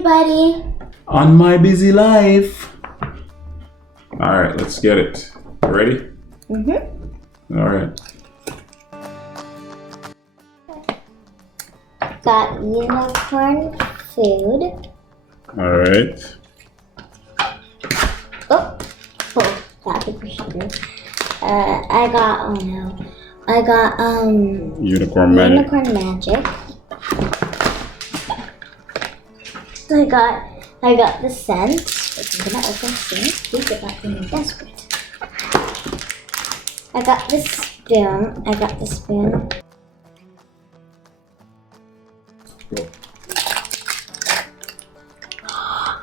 everybody. On my busy life. Alright, let's get it. Ready? Mm-hmm. Alright. Got unicorn food. Alright. Oh, that paper sugar. I got Unicorn magic. Unicorn magic. I got the scent, which I'm gonna open soon. Look at that thing, desperate. I got the spoon. Go.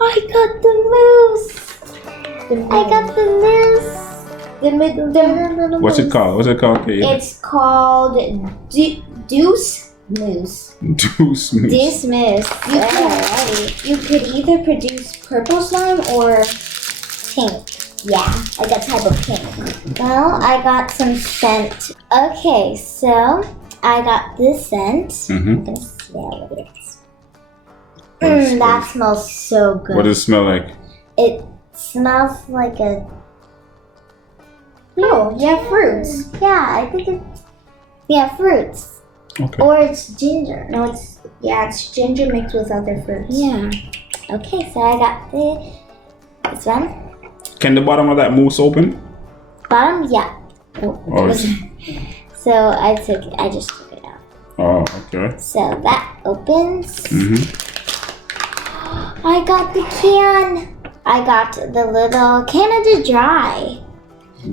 I got the moose. I got the moose. The What's it called? Keilah? It's called Deuce Moose. Deuce Moose. Deuce Moose. You could either produce purple slime or pink. Yeah, I got type of pink. Well, I got some scent. Okay, so I got this scent. I'm gonna smell it. That smells so good. What does it smell like? It smells like a... Oh, yeah, fruits. Yeah, I think it's... Yeah, fruits. Okay. Or it's ginger. No, it's... Yeah, it's ginger mixed with other fruits. Yeah. Okay, so I got this one. Can the bottom of that mousse open? Bottom? Yeah. Oh, so I just took it out. Oh, okay. So that opens. I got the can. I got the little Canada Dry.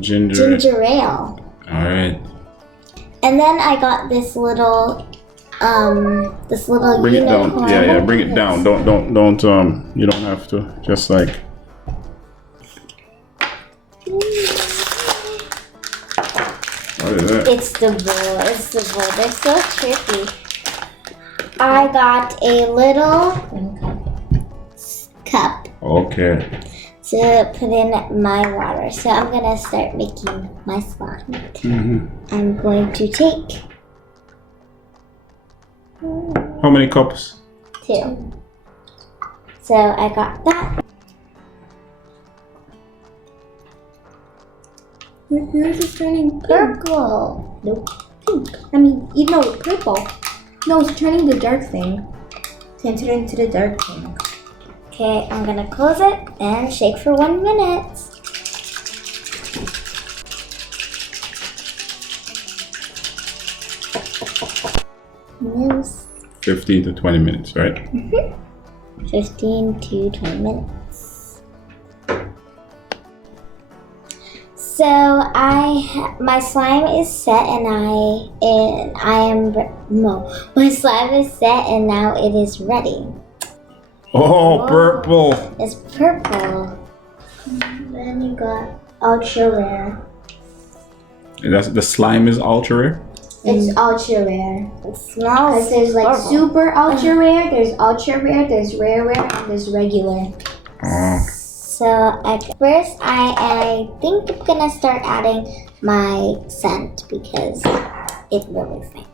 Ginger ale. Alright. And then I got this little Bring it down. Yeah, bring it down. Don't you don't have to. Just like. What is that? It's the bowl. They're so tricky. I got a little cup. Okay. To put in my water. So I'm gonna start making my slime. I'm going to take How many cups? 2. So I got that. Yours is turning Purple. Nope. Pink. I mean, even though it's purple. No, it's turning the dark thing. Turn it into the dark thing. Okay, I'm gonna close it and shake for 1 minute. Mousse. 15 to 20 minutes, right? 15 to 20 minutes. So my slime is set my slime is set and now it is ready. Oh, purple. It's purple. Then you got ultra rare. That's the slime is ultra rare. It's ultra rare. It smells. Because there's like horrible. super ultra rare, there's ultra rare, there's rare, and there's regular. Oh. So first I think I'm gonna start adding my scent because it really stinks.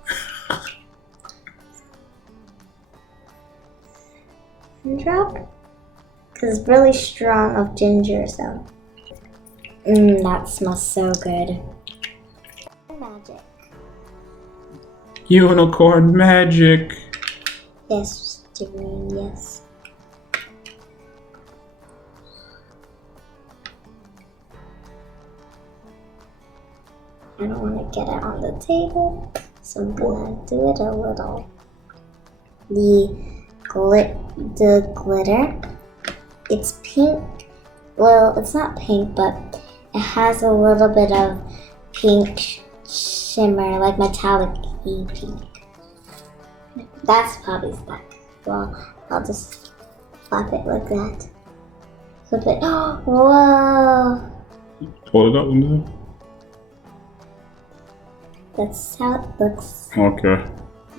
Drop, because it's really strong of ginger, so that smells so good. Magic. Unicorn magic. Yes, Jermaine, yes. I don't want to get it on the table, so I'm gonna do it a little. The glitter, it's pink. Well, it's not pink, but it has a little bit of pink shimmer, like metallic pink. That's probably stuck. Well, I'll just flap it like that. Flip it. Oh, whoa! Hold it up, Linda. That's how it looks. Okay.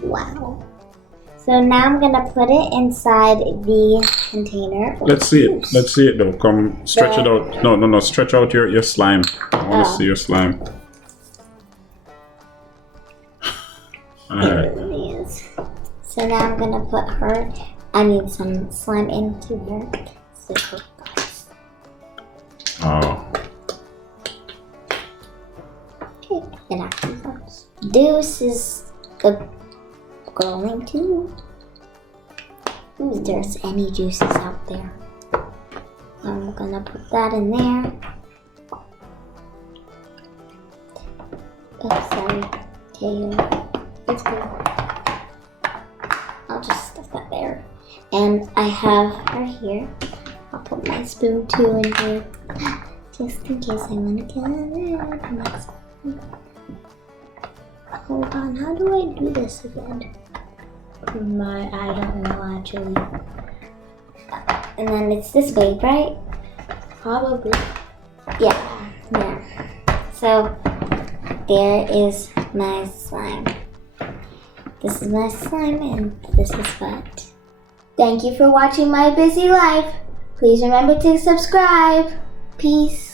Wow. So now I'm gonna put it inside the container. Let's see it. Let's see it though. Come, stretch it out. No. Stretch out your slime. I want to see your slime. Alright. So now I'm gonna put her I need some slime into here. So, guys. Oh. Okay, it actually works. Deuce is the growing too. If there's any juices out there. I'm gonna put that in there. Oh, sorry, Keilah. It's good. I'll just stuff that there. And I have her here. I'll put my spoon too in here. Just in case I want to get it next time. Hold on, how do I do this again? I don't know actually. And then it's this way, right? Probably. Yeah. So there is my slime. This is my slime and this is what. Thank you for watching my busy life. Please remember to subscribe. Peace.